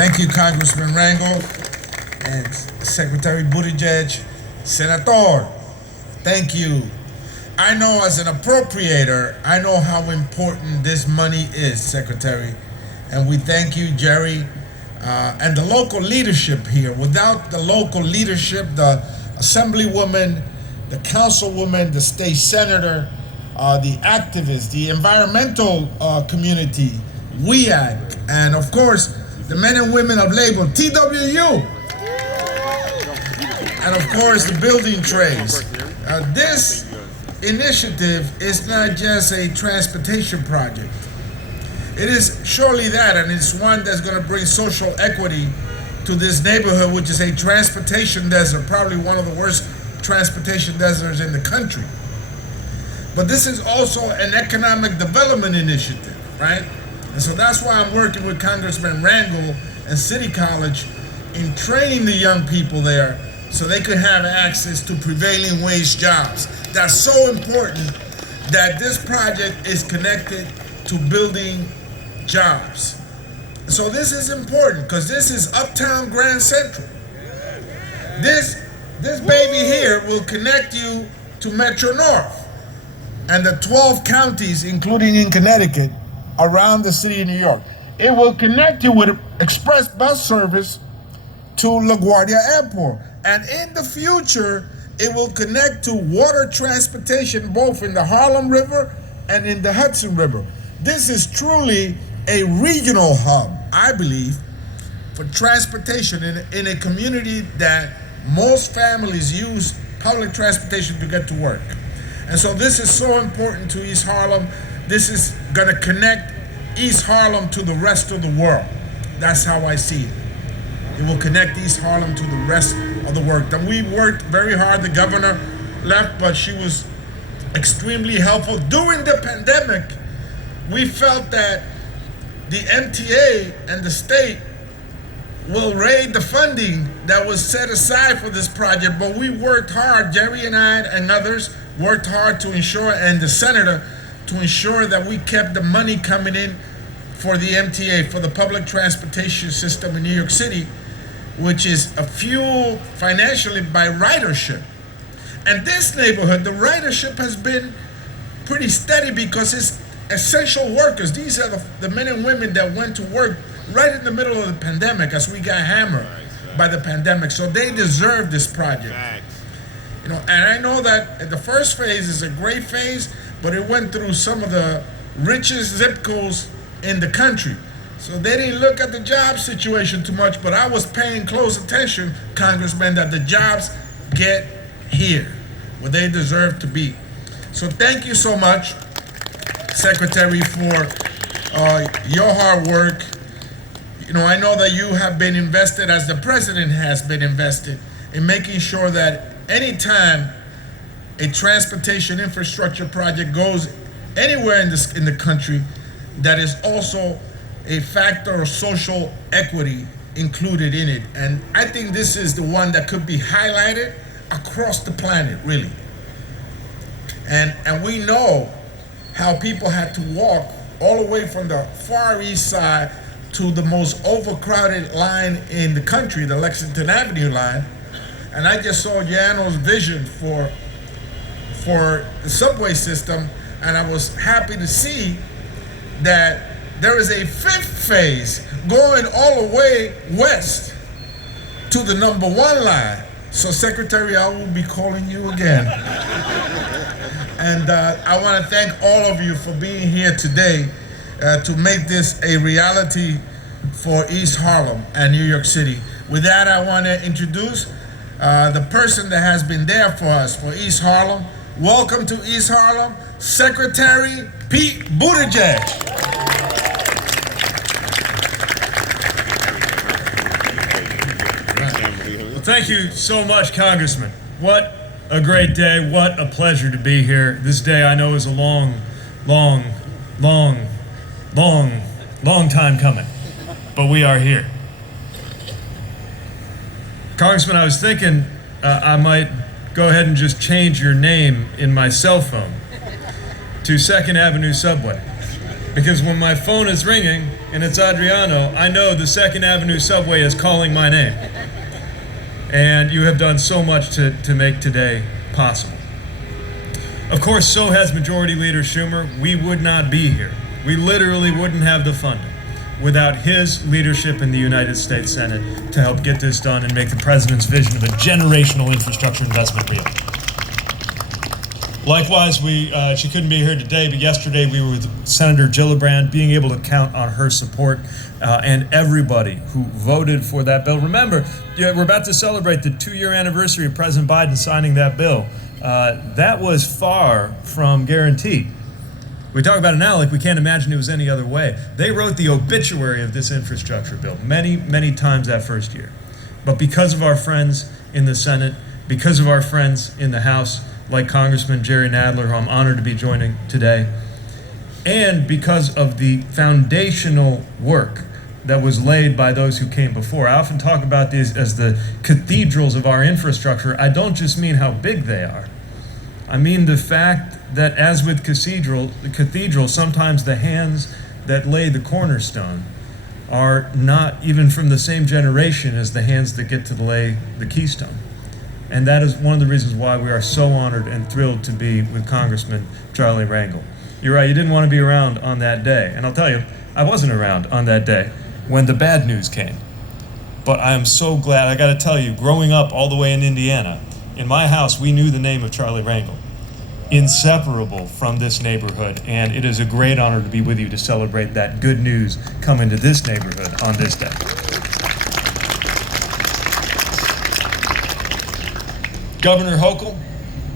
Thank you, Congressman Rangel and Secretary Buttigieg. Senator, thank you. I know as an appropriator, I know how important this money is, Secretary. And we thank you, Jerry, and the local leadership here. Without the local leadership, the assemblywoman, the councilwoman, the state senator, the activists, the environmental community, WEAC, and of course, the men and women of labor, TWU, and of course, the building trades. This initiative is not just a transportation project. It is surely that, and it's one that's going to bring social equity to this neighborhood, which is a transportation desert, probably one of the worst transportation deserts in the country. But this is also an economic development initiative, right? And so that's why I'm working with Congressman Rangel and City College in training the young people there so they could have access to prevailing wage jobs. That's so important that this project is connected to building jobs. So this is important because this is Uptown Grand Central. This baby here will connect you to Metro North and the 12 counties, including in Connecticut, around the city of New York. It will connect you with express bus service to LaGuardia Airport. And in the future, it will connect to water transportation both in the Harlem River and in the Hudson River. This is truly a regional hub, I believe, for transportation in a community that most families use public transportation to get to work. And so this is so important to East Harlem. This is gonna connect East Harlem to the rest of the world. That's how I see it. It will connect East Harlem to the rest of the world. And we worked very hard. The governor left, but she was extremely helpful. During the pandemic, we felt that the MTA and the state will raid the funding that was set aside for this project, but we worked hard, Jerry and I and others worked hard to ensure, and the senator, to ensure that we kept the money coming in for the MTA, for the public transportation system in New York City, which is fueled financially by ridership. And this neighborhood, the ridership has been pretty steady because it's essential workers. These are the men and women that went to work right in the middle of the pandemic as we got hammered by the pandemic. So they deserve this project. You know, and I know that the first phase is a great phase, but it went through some of the richest zip codes in the country. So they didn't look at the job situation too much, but I was paying close attention, Congressman, that the jobs get here, where they deserve to be. So thank you so much, Secretary, for your hard work. You know, I know that you have been invested, as the president has been invested, in making sure that anytime a transportation infrastructure project goes anywhere in the country, that is also a factor of social equity included in it. And I think this is the one that could be highlighted across the planet, really. And we know how people had to walk all the way from the Far East Side to the most overcrowded line in the country, the Lexington Avenue line. And I just saw Yano's vision for the subway system, and I was happy to see that there is a fifth phase going all the way west to the number 1 line. So Secretary, I will be calling you again. And I want to thank all of you for being here today to make this a reality for East Harlem and New York City. With that, I want to introduce the person that has been there for us for East Harlem. Welcome to East Harlem, Secretary Pete Buttigieg. Well, thank you so much, Congressman. What a great day. What a pleasure to be here. This day I know is a long time coming, but we are here. Congressman, I was thinking I might go ahead and just change your name in my cell phone to 2nd Avenue Subway, because when my phone is ringing, and it's Adriano, I know the Second Avenue subway is calling my name. And you have done so much to make today possible. Of course, so has Majority Leader Schumer. We would not be here. We literally wouldn't have the funding without his leadership in the United States Senate to help get this done and make the president's vision of a generational infrastructure investment real. Likewise, she couldn't be here today, but yesterday we were with Senator Gillibrand, being able to count on her support and everybody who voted for that bill. Remember, we're about to celebrate the 2-year anniversary of President Biden signing that bill. That was far from guaranteed. We talk about it now like we can't imagine it was any other way. They wrote the obituary of this infrastructure bill many, many times that first year. But because of our friends in the Senate, because of our friends in the House, like Congressman Jerry Nadler, who I'm honored to be joining today, and because of the foundational work that was laid by those who came before. I often talk about these as the cathedrals of our infrastructure. I don't just mean how big they are. I mean the fact that, as with cathedrals, sometimes the hands that lay the cornerstone are not even from the same generation as the hands that get to lay the keystone. And that is one of the reasons why we are so honored and thrilled to be with Congressman Charlie Rangel. You're right, you didn't want to be around on that day. And I'll tell you, I wasn't around on that day when the bad news came. But I am so glad. I got to tell you, growing up all the way in Indiana, in my house, we knew the name of Charlie Rangel, inseparable from this neighborhood. And it is a great honor to be with you to celebrate that good news coming to this neighborhood on this day. Governor Hochul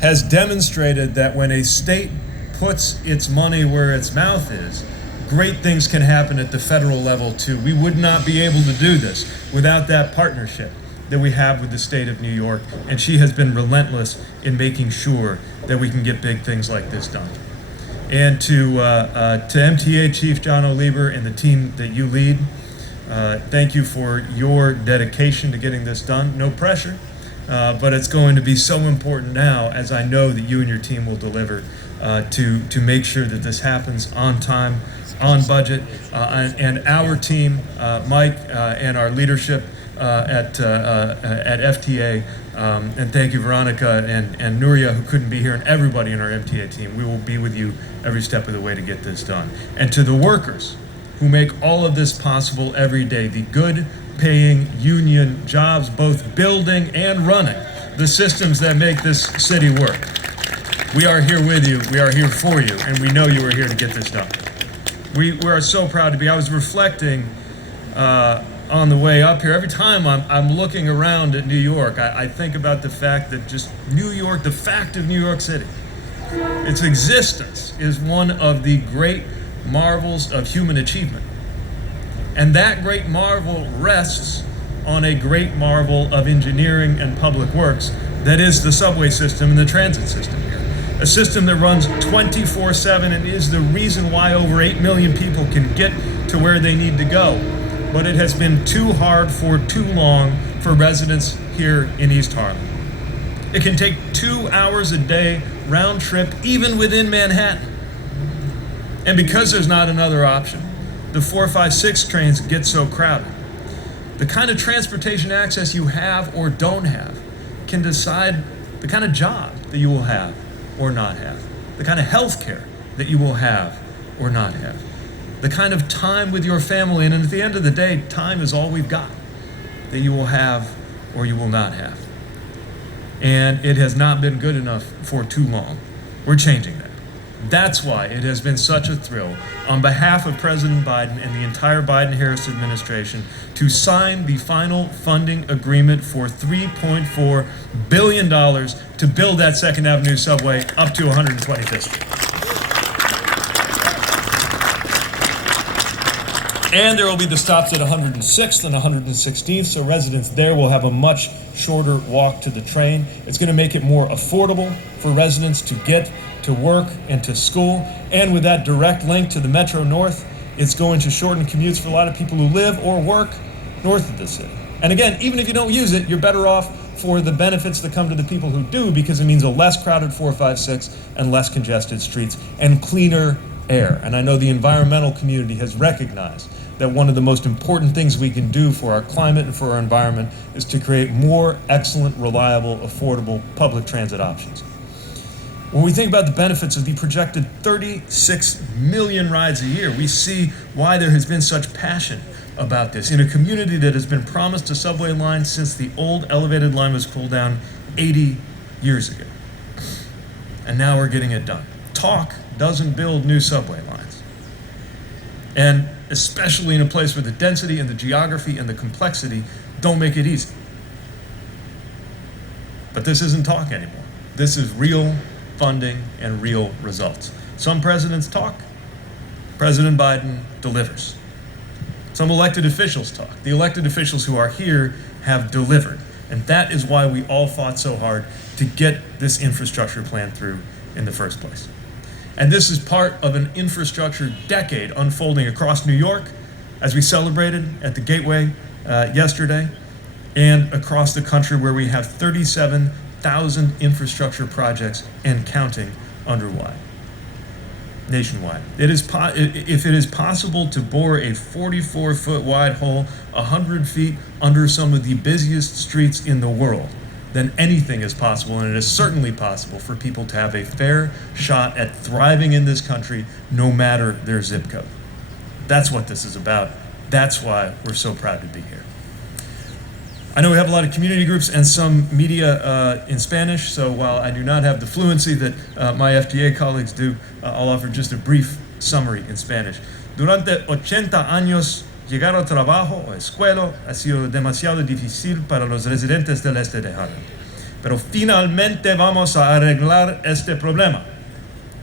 has demonstrated that when a state puts its money where its mouth is, great things can happen at the federal level too. We would not be able to do this without that partnership that we have with the state of New York, and she has been relentless in making sure that we can get big things like this done. And to MTA Chief John O'Lieber and the team that you lead, thank you for your dedication to getting this done. No pressure. But it's going to be so important now, as I know that you and your team will deliver, to make sure that this happens on time, on budget, and our team, Mike, and our leadership at FTA, and thank you, Veronica and Nuria, who couldn't be here, and everybody in our MTA team. We will be with you every step of the way to get this done. And to the workers who make all of this possible every day, the good paying union jobs, both building and running the systems that make this city work. We are here with you, we are here for you, and we know you are here to get this done. We are so proud to be. I was reflecting on the way up here. Every time I'm looking around at New York, I think about the fact that just New York, the fact of New York City, its existence is one of the great marvels of human achievement. And that great marvel rests on a great marvel of engineering and public works that is the subway system and the transit system here. A system that runs 24/7 and is the reason why over 8 million people can get to where they need to go. But it has been too hard for too long for residents here in East Harlem. It can take 2 hours a day round trip, even within Manhattan. And because there's not another option, the 456 trains get so crowded. The kind of transportation access you have or don't have can decide the kind of job that you will have or not have, the kind of health care that you will have or not have, the kind of time with your family, and at the end of the day, time is all we've got, that you will have or you will not have. And it has not been good enough for too long. We're changing that. That's why it has been such a thrill, on behalf of President Biden and the entire Biden-Harris administration, to sign the final funding agreement for $3.4 billion to build that Second Avenue subway up to 125th Street. And there will be the stops at 106th and 116th, so residents there will have a much shorter walk to the train. It's going to make it more affordable for residents to get to work and to school. And with that direct link to the Metro North, it's going to shorten commutes for a lot of people who live or work north of the city. And again, even if you don't use it, you're better off for the benefits that come to the people who do, because it means a less crowded 456 and less congested streets and cleaner air. And I know the environmental community has recognized that one of the most important things we can do for our climate and for our environment is to create more excellent, reliable, affordable public transit options. When we think about the benefits of the projected 36 million rides a year, we see why there has been such passion about this in a community that has been promised a subway line since the old elevated line was pulled down 80 years ago. And now we're getting it done. Talk doesn't build new subway lines. And especially in a place where the density and the geography and the complexity don't make it easy. But this isn't talk anymore. This is real funding and real results. Some presidents talk. President Biden delivers. Some elected officials talk. The elected officials who are here have delivered. And that is why we all fought so hard to get this infrastructure plan through in the first place. And this is part of an infrastructure decade unfolding across New York, as we celebrated at the Gateway yesterday, and across the country where we have 37,000 infrastructure projects and counting underway. Nationwide. If it is possible to bore a 44-foot wide hole 100 feet under some of the busiest streets in the world, then anything is possible, and it is certainly possible for people to have a fair shot at thriving in this country, no matter their zip code. That's what this is about. That's why we're so proud to be here. I know we have a lot of community groups and some media in Spanish, so while I do not have the fluency that my FDA colleagues do, I'll offer just a brief summary in Spanish. Durante 80 años, llegar al trabajo o escuela ha sido demasiado difícil para los residentes del este de Harlem. Pero finalmente vamos a arreglar este problema.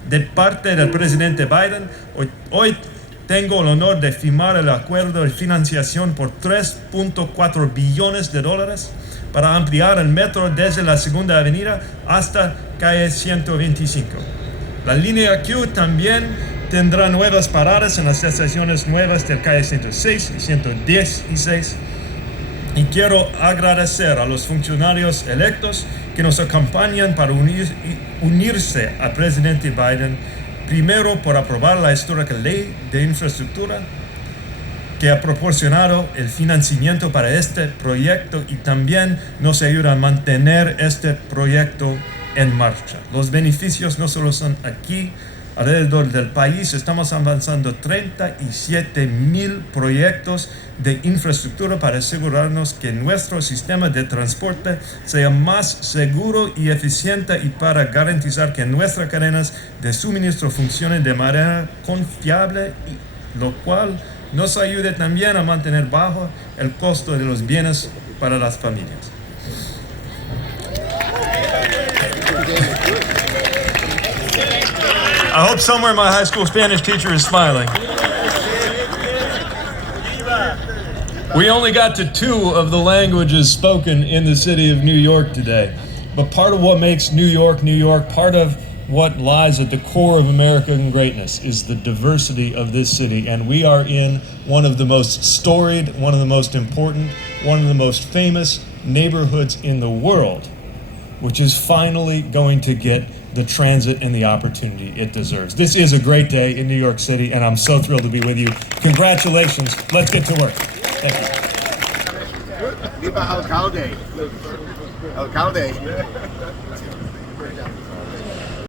De parte del presidente Biden, hoy tengo el honor de firmar el acuerdo de financiación por $3.4 billones para ampliar el metro desde la Segunda Avenida hasta calle 125. La línea Q también tendrá nuevas paradas en las estaciones nuevas del calle 106 y 116. Y quiero agradecer a los funcionarios electos que nos acompañan para unirse al presidente Biden, primero por aprobar la histórica ley de infraestructura que ha proporcionado el financiamiento para este proyecto y también nos ayuda a mantener este proyecto en marcha. Los beneficios no solo son aquí, alrededor del país. Estamos avanzando 37,000 proyectos de infraestructura para asegurarnos que nuestro sistema de transporte sea más seguro y eficiente y para garantizar que nuestras cadenas de suministro funcionen de manera confiable, lo cual nos ayude también a mantener bajo el costo de los bienes para las familias. I hope somewhere my high school Spanish teacher is smiling. We only got to 2 of the languages spoken in the city of New York today. But part of what makes New York, New York, part of what lies at the core of American greatness is the diversity of this city. And we are in one of the most storied, one of the most important, one of the most famous neighborhoods in the world, which is finally going to get the transit and the opportunity it deserves. This is a great day in New York City, and I'm so thrilled to be with you. Congratulations. Let's get to work. Thank you. Viva Alcalde. Alcalde.